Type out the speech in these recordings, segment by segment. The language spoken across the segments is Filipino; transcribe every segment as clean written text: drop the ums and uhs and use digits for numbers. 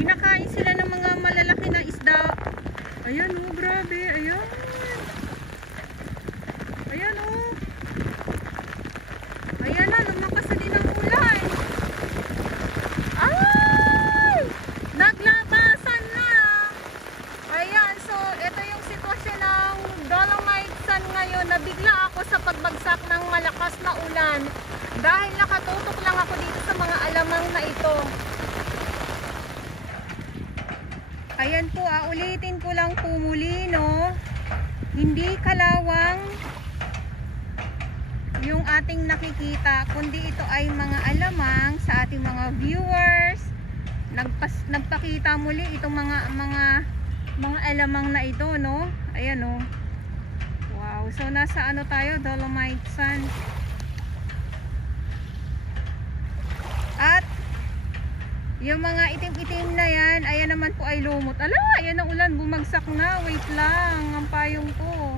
Kinakain sila ng mga malalaki na isda. Ayan oh, grabe. Ayan. Ayan oh. Ayan na, lumakas na din ang ulan. Ay! Naglabasan na. Ayan, so ito yung sitwasyon ng Dolomite Sun ngayon. Nabigla ako sa pagbagsak ng malakas na ulan. Dahil nakatutok lang ako dito sa mga alamang na ito. Ayan po, ulitin ko lang po muli, no? Hindi kalawang yung ating nakikita, kundi ito ay mga alamang sa ating mga viewers. Nagpakita muli itong mga alamang na ito, no? Ayan, no? Wow, so nasa ano tayo? Dolomite Sun. At yung mga itim-itim na yan, ayan naman po ay lumot. Ala, ayan ang ulan, bumagsak na. Wait lang, ang payong ko.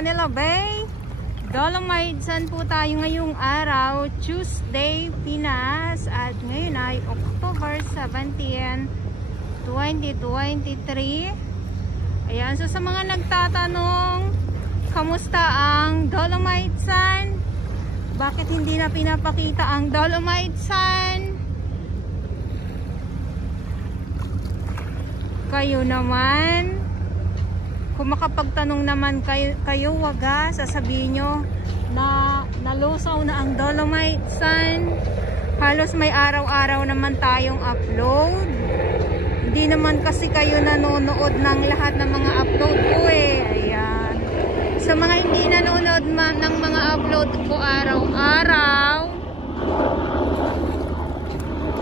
Manila Bay, Dolomite Sun po tayo ngayong araw, Tuesday, Pinas, at ngayon ay October 17, 2023. Ayan, so sa mga nagtatanong, kamusta ang Dolomite Sun? Bakit hindi na pinapakita ang Dolomite Sun? Kayo naman, kung makapagtanong naman kayo waga, sasabihin nyo na nalusaw na ang Dolomite Sun. Halos may araw-araw naman tayong upload. Hindi naman kasi kayo nanonood ng lahat ng mga upload ko eh. Ayan. Sa mga hindi nanonood ng mga upload ko araw-araw,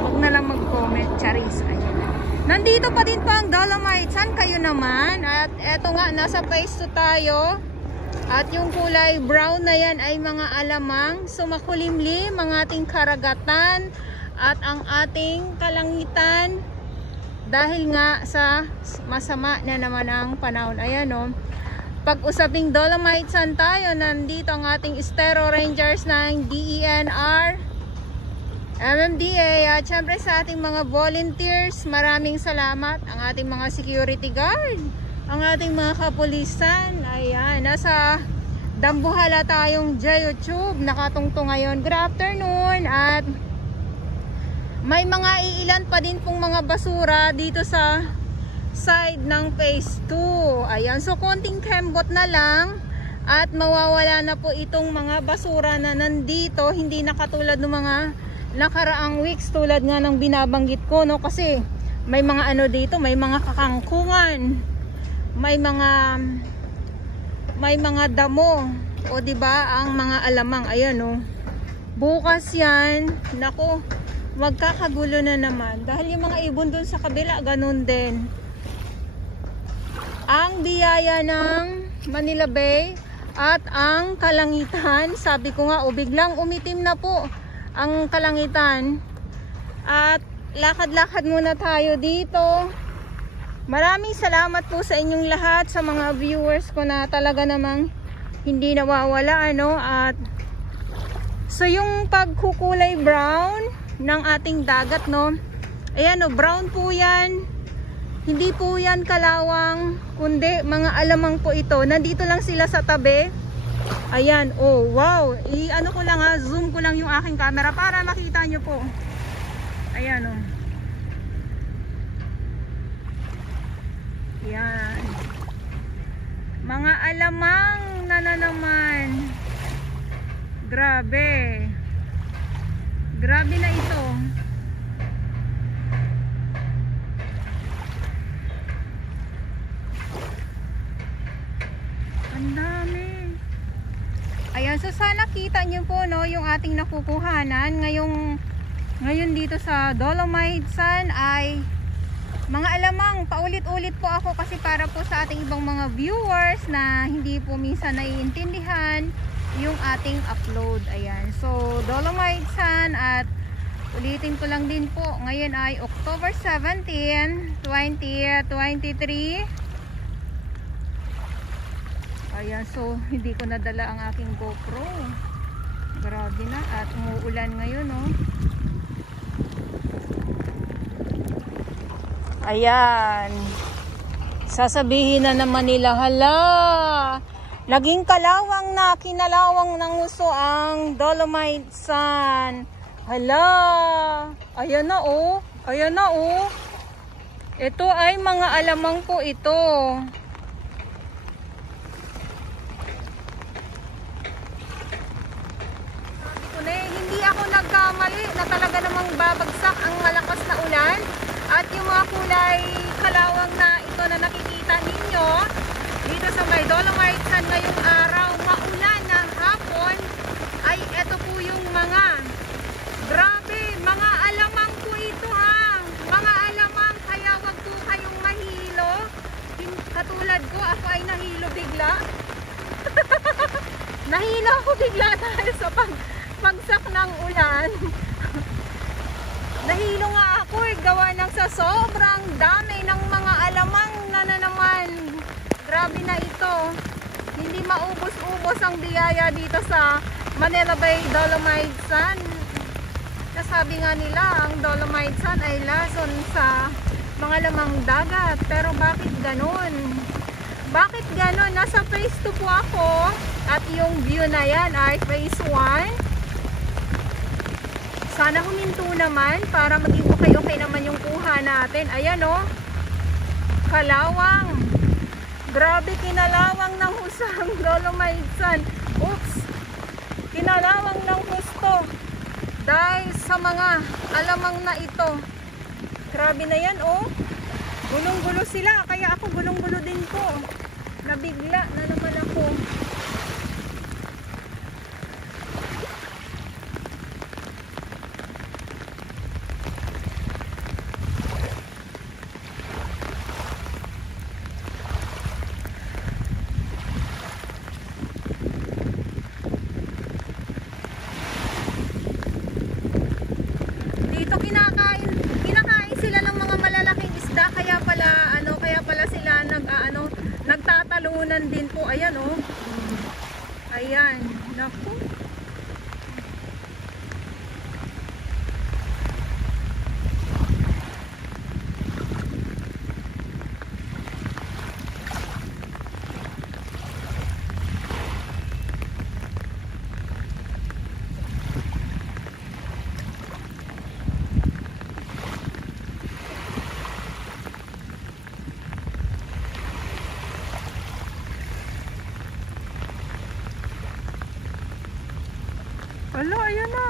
huwag na lang mag-comment. Charis. Ayan. Nandito pa din pa ang Dolomite Sun, kayo naman. At eto nga, nasa phase 2 tayo. At yung kulay brown na yan ay mga alamang. So makulimlim ang ating karagatan at ang ating kalangitan. Dahil nga sa masama na naman ang panahon. Ayan o. Pag-usaping Dolomite Sun tayo, nandito ang ating Estero Rangers ng DENR, MMDA, at syempre sa ating mga volunteers, maraming salamat. Ang ating mga security guard, ang ating mga kapulisan. Ayan, nasa Dambuhala tayong YouTube, nakatungtong ngayon. Good afternoon. At may mga iilan pa din pong mga basura dito sa side ng phase 2. Ayan, so konting kembot na lang at mawawala na po itong mga basura na nandito. Hindi na katulad ng mga nakaraang weeks tulad nga ng binabanggit ko, no? Kasi May mga ano dito, may mga kakangkungan. May mga damo. O di ba ang mga alamang, ayan oh. Bukas yan, nako, magkakagulo na naman. Dahil yung mga ibon dun sa kabila, ganun din. Ang biyaya ng Manila Bay at ang kalangitan, sabi ko nga, biglang umitim na po ang kalangitan. At lakad-lakad muna tayo dito. Maraming salamat po sa inyong lahat, sa mga viewers ko na talaga namang hindi nawawala, ano. At so yung pagkukulay brown ng ating dagat, no, ayan o, brown po yan. Hindi po yan kalawang, kundi mga alamang po ito. Nandito lang sila sa tabi. Ayan, oh wow, ano ko lang ha, zoom ko lang yung aking camera para makita nyo po. Ayan oh. Ayan, mga alamang na naman. Grabe. Grabe na ito. Ang dami. Ayan, so sana kita nyo po, no, yung ating nakukuhanan ngayon dito sa Dolomite Sun ay mga alamang. Paulit-ulit po ako kasi para po sa ating ibang mga viewers na hindi po minsan naiintindihan yung ating upload. Ayan, so Dolomite Sun, at ulitin ko lang din po, ngayon ay October 17, 2023. Ayan, so hindi ko nadala ang aking GoPro. Grabe na, at umuulan ngayon, oh. Ayan, sasabihin na naman nila, hala, naging kalawang na, kinalawang ng uso ang Dolomite Sun. Hala, ayan na oh, ayan na oh. Ito ay mga alamang po ito. Hindi ako nagkamali na talaga namang babagsak ang malakas na ulan. At yung mga kulay kalawang na ito na nakikita ninyo dito sa may Dolomite Sun ngayong araw, maulan na hapon, ay ito po yung mga, grabe, mga alamang po ito ha. Mga alamang, kaya wag po kayong mahilo. Katulad ko, ako ay nahilo bigla. Nahilo ako bigla dahil sa pagsak ng ulan. Nahilo nga ako gawa ng sa sobrang dami ng mga alamang na naman. Grabe na ito. Hindi maubos-ubos ang biyaya dito sa Manila Bay Dolomite Sun. Kasabi nga nila, ang Dolomite Sun ay lason sa mga lamang dagat. Pero bakit ganon? Bakit ganon? Nasa phase 2 po ako at yung view na yan ay phase 1. Sana huminto naman para maging okay naman yung kuha natin. Ayan oh, kalawang. Grabe, kinalawang ng husang Dolomite Sun. Oops, kinalawang ng husto dahil sa mga alamang na ito. Grabe na yan oh. Gulong-gulo sila, kaya ako gulong-gulo din po. Nabigla na naman ako. Kinakain sila ng mga malalaking isda, kaya pala sila nagtatalunan din po. Ayan oh. Ayan, naku. Alo, ayan na.